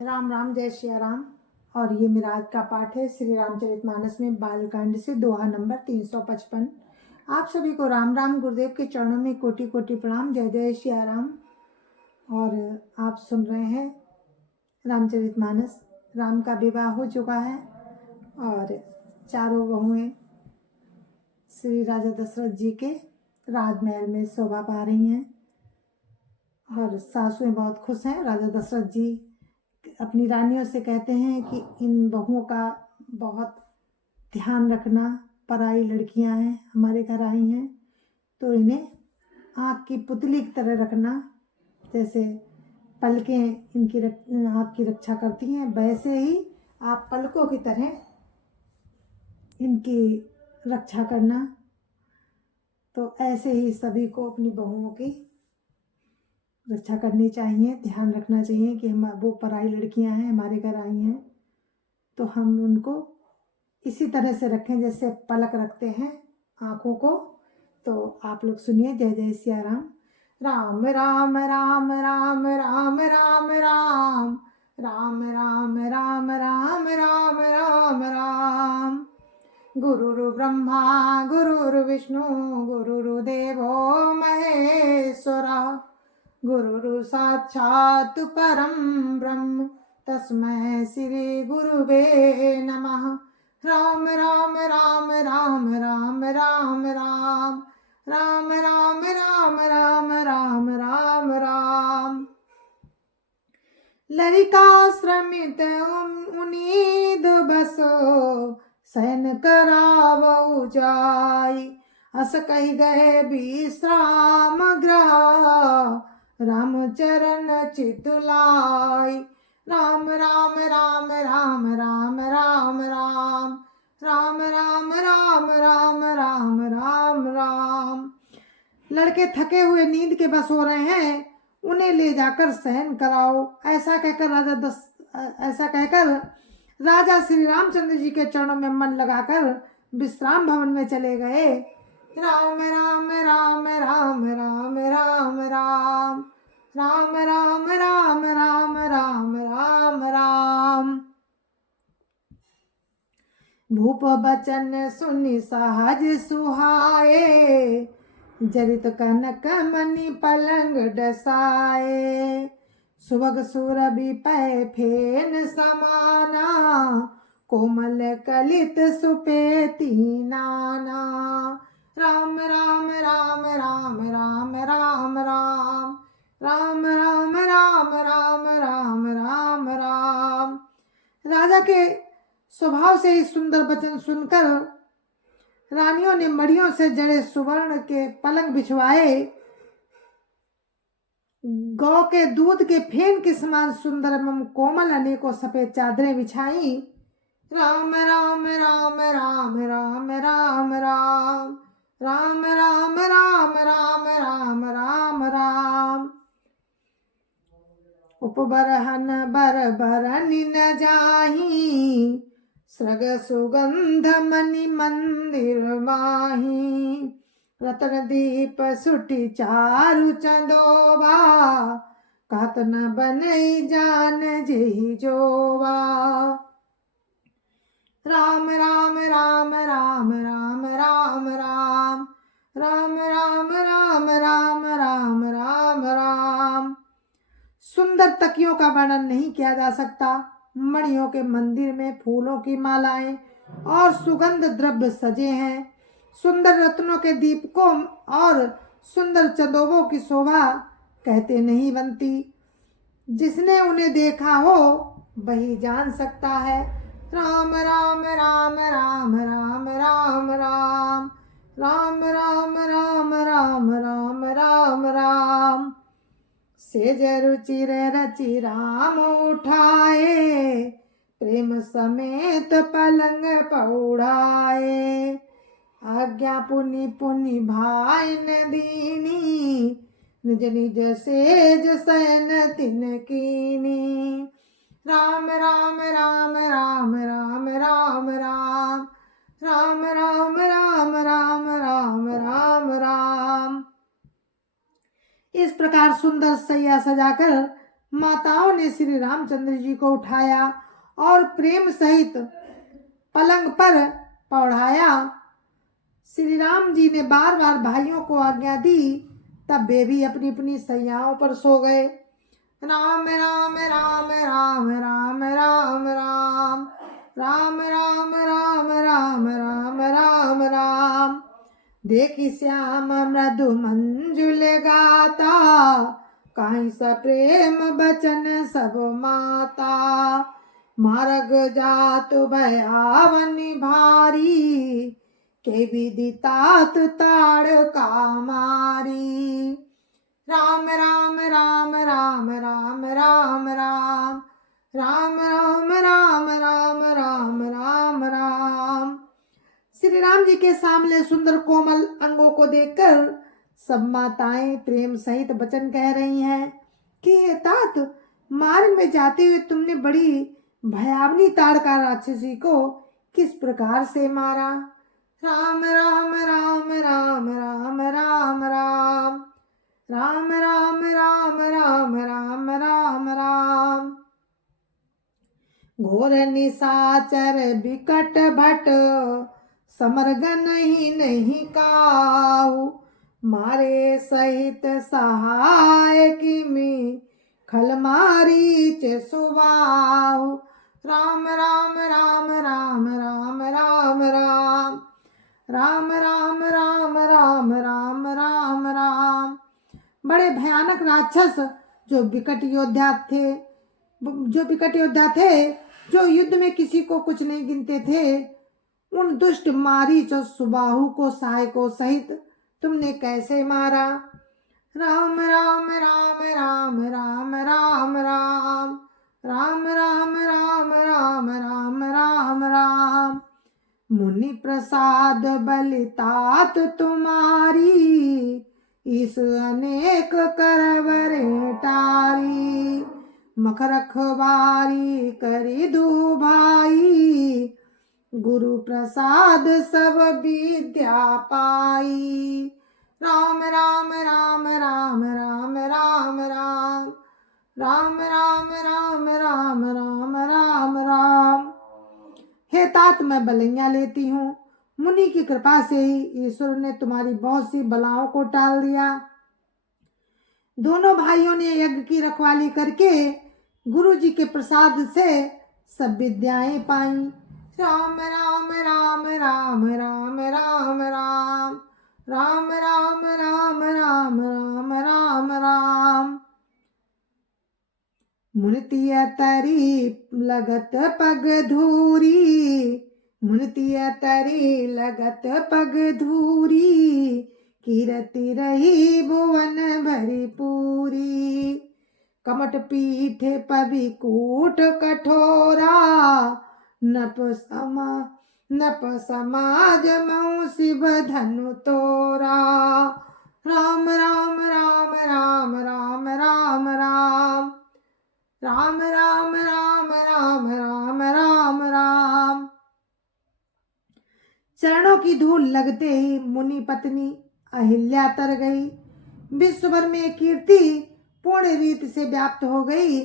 राम राम जय श्री राम। और ये मेरा आज का पाठ है श्री रामचरितमानस में बालकांड से दोहा नंबर 355। आप सभी को राम राम। गुरुदेव के चरणों में कोटि कोटि प्रणाम। जय जय श्री राम। और आप सुन रहे हैं रामचरितमानस। राम का विवाह हो चुका है और चारों बहुएं श्री राजा दशरथ जी के राजमहल में शोभा पा रही हैं और सासुएं बहुत खुश हैं। राजा दशरथ जी अपनी रानियों से कहते हैं कि इन बहुओं का बहुत ध्यान रखना, पराई लड़कियां हैं, हमारे घर आई हैं तो इन्हें आँख की पुतली की तरह रखना। जैसे पलकें इनकी आँख की रक्षा करती हैं, वैसे ही आप पलकों की तरह इनकी रक्षा करना। तो ऐसे ही सभी को अपनी बहुओं की रक्षा करनी चाहिए, ध्यान रखना चाहिए कि हम वो पराई लड़कियां हैं, हमारे घर आई हैं तो हम उनको इसी तरह से रखें जैसे पलक रखते हैं आँखों को। तो आप लोग सुनिए। जय जय सिया राम। राम राम राम राम राम राम राम राम राम राम राम राम राम राम। गुरुर्ब्रह्मा गुरुर्विष्णु गुरुर्देवो महेश्वरा गुरुर् साक्षात् परं ब्रह्म तस्मै श्री गुरुवे नमः। राम राम राम राम राम राम राम राम राम राम राम राम राम राम। लरिका श्रमित उनीद बसो सैन करावऊ जाई अस कही गए विश्राम ग्रह रामचरण चितुलाई। राम राम राम राम राम राम राम राम राम राम राम राम राम राम। लड़के थके हुए नींद के बस हो रहे हैं, उन्हें ले जाकर शयन कराओ। ऐसा कहकर राजा श्री रामचंद्र जी के चरणों में मन लगाकर विश्राम भवन में चले गए। राम राम राम राम राम राम राम राम राम राम राम राम राम राम। भूप बचन सुनि सहज सुहाए जरित कनक मणि पलंग डसाए। सुभग सुरभि पै फेन समाना कोमल कलित सुपेती नाना। राम राम राम राम राम राम राम राम राम राम राम राम राम राम। राजा के स्वभाव से ही सुंदर वचन सुनकर रानियों ने मड़ियों से जड़े सुवर्ण के पलंग बिछवाए। गौ के दूध के फेन के समान सुंदर एवं कोमल अनेकों सफेद चादरें बिछाई। राम राम राम राम राम राम राम राम राम राम राम राम राम राम। उपबरहन बर बरनि न जाही सृग सुगंध मणि मंदिर माही। रतन दीप सुटि चारु चंदोबा कहत न बनई जान जेहि जोवा। राम राम राम राम राम राम राम राम राम राम राम राम राम राम। सुंदर तकियों का वर्णन नहीं किया जा सकता। मणियों के मंदिर में फूलों की मालाएं और सुगंध द्रव्य सजे हैं। सुंदर रत्नों के दीपकों और सुंदर चंदोबों की शोभा कहते नहीं बनती। जिसने उन्हें देखा हो वही जान सकता है। राम राम राम राम राम राम राम राम राम राम राम राम राम राम। सेज रुचिर रचि राम उठाए प्रेम समेत पलंग पौढ़ाए। आज्ञा पुनि पुनि भाई न दीनी निज निज सेज शयन तिन कीनी। राम राम राम राम राम राम राम राम राम राम राम राम राम राम। इस प्रकार सुंदर सैया सजाकर माताओं ने श्री रामचंद्र जी को उठाया और प्रेम सहित पलंग पर पौड़ाया। श्री राम जी ने बार बार भाइयों को आज्ञा दी, तब वे भी अपनी अपनी सैयाओं पर सो गए। राम राम राम राम राम राम राम राम राम राम राम राम राम राम। देखी श्याम मृदु मंजुल गाता, काई सा प्रेम बचन सब माता। मार्ग जात भयावन भारी, के विधि तात ताड़ का मारी। राम राम राम राम राम राम राम राम राम राम राम राम राम राम। श्री राम जी के सामने सुंदर कोमल अंगों को देखकर सब माताएं प्रेम सहित वचन कह रही हैं कि हे तात, मार्ग में जाते हुए तुमने बड़ी भयावनी ताड़का राक्षसी को किस प्रकार से मारा। राम राम राम राम राम राम राम राम राम राम राम राम राम राम। घोर निशाचर बिकट भट, समरगन ही नहीं काहू। मारे सहित सहाय किमी, खलमारीच सुबाहु। राम राम राम राम राम राम राम राम राम राम राम राम राम राम। बड़े भयानक राक्षस जो विकट योद्धा थे, जो युद्ध में किसी को कुछ नहीं गिनते थे, उन दुष्ट मारीच और सुबाहु को सहायकों सहित तुमने कैसे मारा। राम राम राम राम राम राम राम राम राम राम राम राम राम राम। मुनि प्रसाद बलितात तुम्हारी, इस अनेक करवरे टारी। मख रखवारी करी दू भाई, गुरु प्रसाद सब विद्या पाई। राम राम राम राम राम राम राम राम राम राम राम राम राम राम। हे तात, मैं बलैया लेती हूँ। मुनि की कृपा से ही ईश्वर ने तुम्हारी बहुत सी बलाओं को टाल दिया। दोनों भाइयों ने यज्ञ की रखवाली करके गुरु जी के प्रसाद से सब विद्याएं पाई। राम राम राम राम राम राम राम राम राम राम राम राम राम राम। मुनितिय तरी लगत पग धूरी, मुनितिय तरी लगत पग धूरी। कीरति रही भुवन भरी पूरी, कमट पीठ पवि कूट कठोरा। नप समाज मऊ शिव धनु तोरा। राम राम राम राम राम राम राम राम राम राम राम राम राम राम। चरणों की धूल लगते ही मुनि पत्नी अहिल्या तर गई। विश्व भर में कीर्ति पूर्ण रीति से व्याप्त हो गई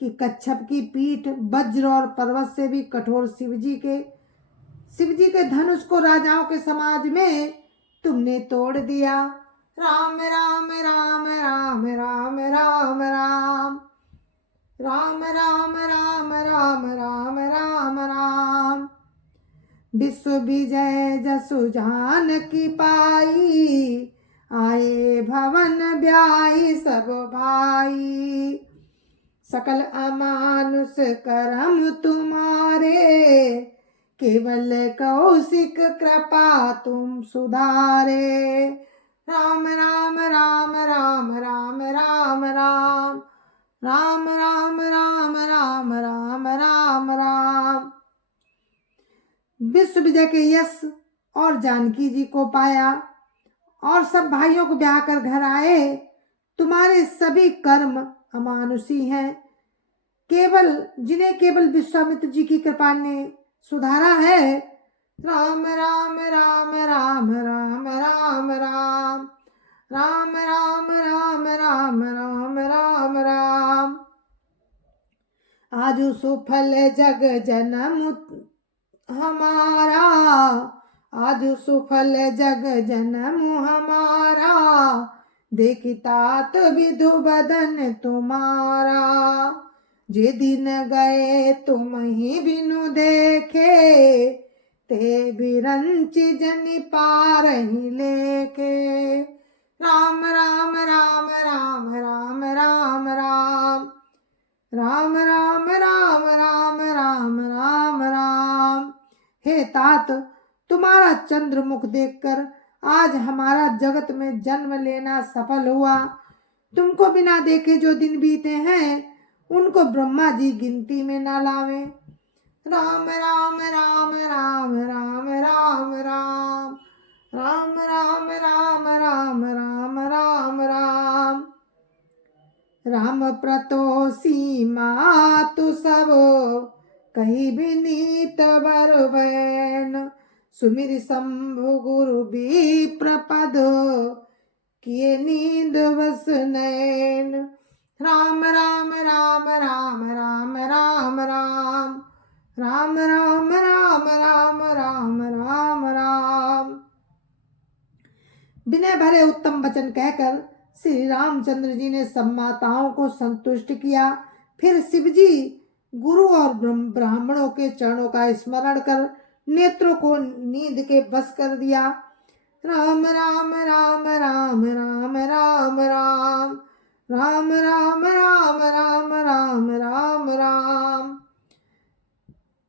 कि कच्छप की पीठ वज्र और पर्वत से भी कठोर शिवजी के धनुष को राजाओं के समाज में तुमने तोड़ दिया। राम राम राम राम राम राम राम राम राम राम राम राम राम राम। विश्व विजय जसु जान की पाई, आए भवन ब्याई सब भाई। सकल अमानुष करम तुम्हारे, केवल कौशिक कृपा तुम सुधारे। राम राम राम राम राम राम राम राम राम राम राम राम राम राम। विश्व विजय के यश और जानकी जी को पाया और सब भाइयों को ब्याह कर घर आए। तुम्हारे सभी कर्म अमानुषी हैं, जिन्हें केवल विश्वामित्र जी की कृपा ने सुधारा है। राम राम राम राम राम राम राम राम राम राम राम राम राम राम। आजु सुफल जग जनम हमारा, आजु सुफल जग जनम हमारा, देखितात विधु बदन तुम्हारा। जे दिन गए तुम ही बिनु देखे, ते बिरंच जनि पार ही लेके। राम राम राम राम राम राम राम राम राम राम राम राम राम राम। हे तात, तुम्हारा चंद्रमुख देखकर आज हमारा जगत में जन्म लेना सफल हुआ। तुमको बिना देखे जो दिन बीते हैं उनको ब्रह्मा जी गिनती में न लावे। राम राम राम राम राम राम राम राम राम राम राम राम राम राम। राम प्रतो सीमा तु सब कही विनीत बरबैन, सुमिर शंभु गुरु विप्र पद किए नींद बस नैन। राम राम राम राम राम राम राम राम राम राम राम राम राम राम। विनय भरे उत्तम वचन कहकर श्री रामचंद्र जी ने सब माताओं को संतुष्ट किया। फिर शिव जी गुरु और ब्राह्मणों के चरणों का स्मरण कर नेत्रों को नींद के बस कर दिया। राम राम राम राम राम राम राम राम राम राम राम राम राम राम।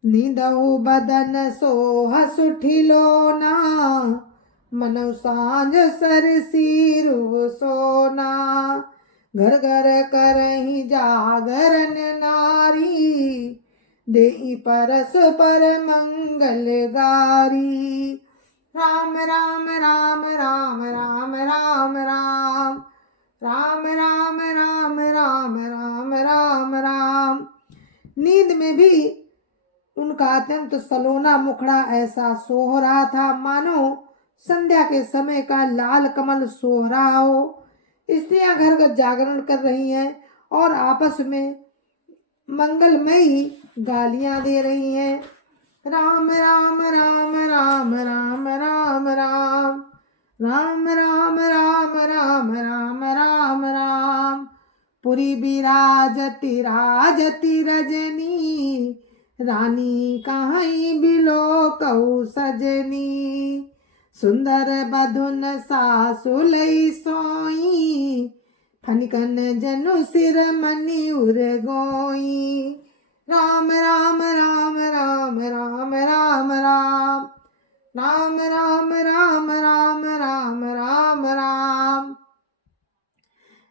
नींदहु बदन सोह सुठिलोना, मनौ सांझ सर सिरु सोना। घर घर करहि जागरण नारी, देहि परस्पर मंगल गारी। राम राम राम राम राम राम राम राम राम राम राम राम राम राम। नींद में भी उनका अत्यंत सलोना मुखड़ा ऐसा सोह रहा था मानो संध्या के समय का लाल कमल सोह रहा हो। स्त्रियां घर घर जागरण कर रही हैं और आपस में मंगलमयी गालियां दे रही हैं। राम राम राम राम राम राम राम राम राम राम राम राम राम राम। पुरी विराजति राजति रजनी, रानी कहीं बिलो कहू सजनी। सुंदर बधुन सासु लई सोई, फनिकन जनु सिर मनि उर गोई। राम राम राम राम राम राम राम राम राम राम राम राम राम राम।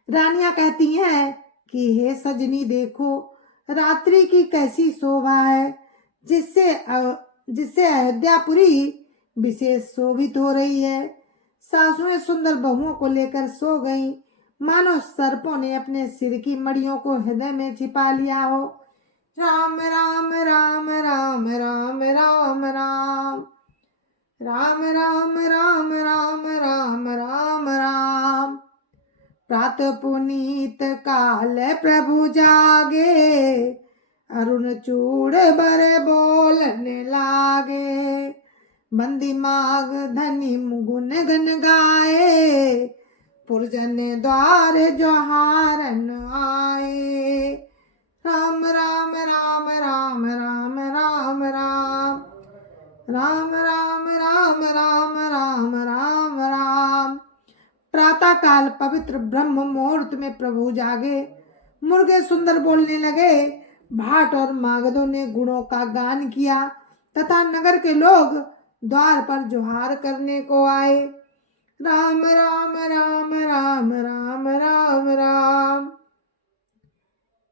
रानियां कहती हैं कि हे सजनी देखो रात्रि की कैसी शोभा है, जिससे अयोध्यापुरी विशेष शोभित हो रही है। सासुएं सुंदर बहुओं को लेकर सो गईं, मानो सर्पों ने अपने सिर की मड़ियों को हृदय में छिपा लिया हो। राम राम राम राम राम राम राम राम राम राम राम राम राम राम। प्रात पुनीत काल प्रभु जागे, अरुण चूड़ बर बोलने लागे। बंदी माग धनी गुन गन गाए, पुरजन द्वार जोहारन आए। राम राम राम राम राम राम राम राम राम राम राम राम राम राम। प्रातः काल पवित्र ब्रह्म मुहूर्त में प्रभु जागे, मुर्गे सुंदर बोलने लगे, भाट और मागधों ने गुणों का गान किया तथा नगर के लोग द्वार पर जोहार करने को आए। राम राम राम राम राम राम राम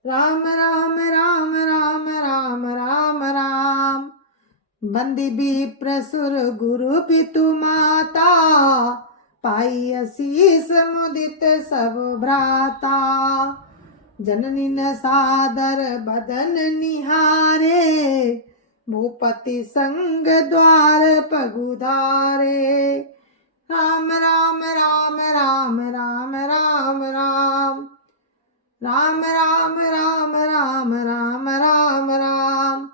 राम राम राम राम राम राम राम। बंदी विप्र सुर गुरु पितु माता, पाई असीस मुदित सब भ्राता। जननी न सादर बदन निहारे, भूपति संग द्वार पगुधारे। राम राम राम राम राम राम राम राम राम राम राम राम राम राम।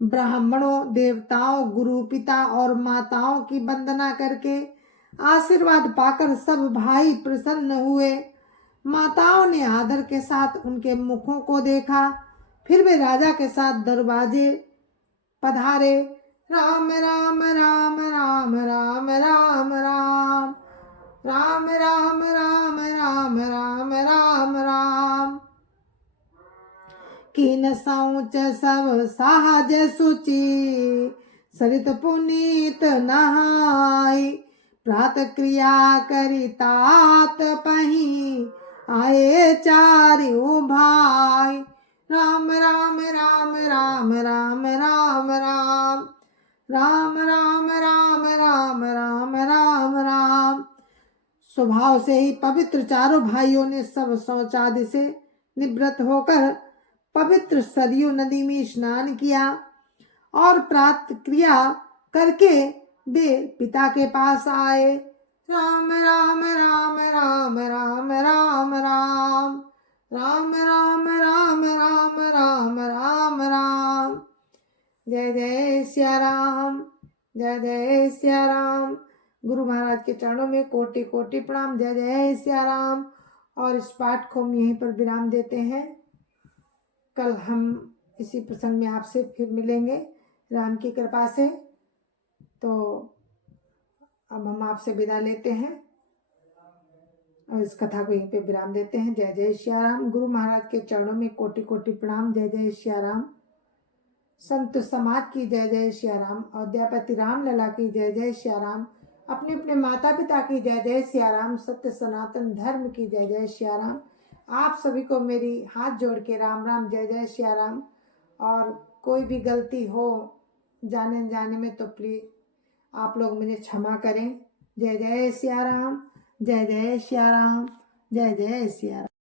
ब्राह्मणों, देवताओं, गुरु, पिता और माताओं की वंदना करके आशीर्वाद पाकर सब भाई प्रसन्न हुए। माताओं ने आदर के साथ उनके मुखों को देखा, फिर वे राजा के साथ दरवाजे पधारे। राम राम राम राम राम राम राम राम राम राम राम राम राम राम। कीन सौच सब सहज सुचि, सरित पुनीत नहाय। प्रात क्रिया करी तात पही, आए चारियों भाई। राम राम राम राम राम राम राम राम राम राम राम राम राम राम। स्वभाव से ही पवित्र चारों भाइयों ने सब शौचादि से निवृत्त होकर पवित्र सरयू नदी में स्नान किया और प्रातः क्रिया करके वे पिता के पास आए। राम राम राम राम राम राम राम राम राम राम राम राम राम राम। जय जय सिया राम, जय जय सिया राम। गुरु महाराज के चरणों में कोटि कोटि प्रणाम। जय जय सिया राम। और इस पाठ को हम यहीं पर विराम देते हैं। कल हम इसी प्रसंग में आपसे फिर मिलेंगे राम की कृपा से। तो अब हम आपसे विदा लेते हैं और इस कथा को यहीं पे विराम देते हैं। जय जय सिया राम। गुरु महाराज के चरणों में कोटि कोटि प्रणाम। जय जय सिया राम। संत समाज की जय जय सिया राम। अयोध्यापति राम लला की जय जय सिया राम। अपने अपने माता पिता की जय जय सिया राम। सत्य सनातन धर्म की जय जय सिया राम। आप सभी को मेरी हाथ जोड़ के राम राम, जय जय सिया राम। और कोई भी गलती हो जाने जाने में तो प्लीज आप लोग मुझे क्षमा करें। जय जय सिया राम, जय जय सिया राम, जय जय सिया राम।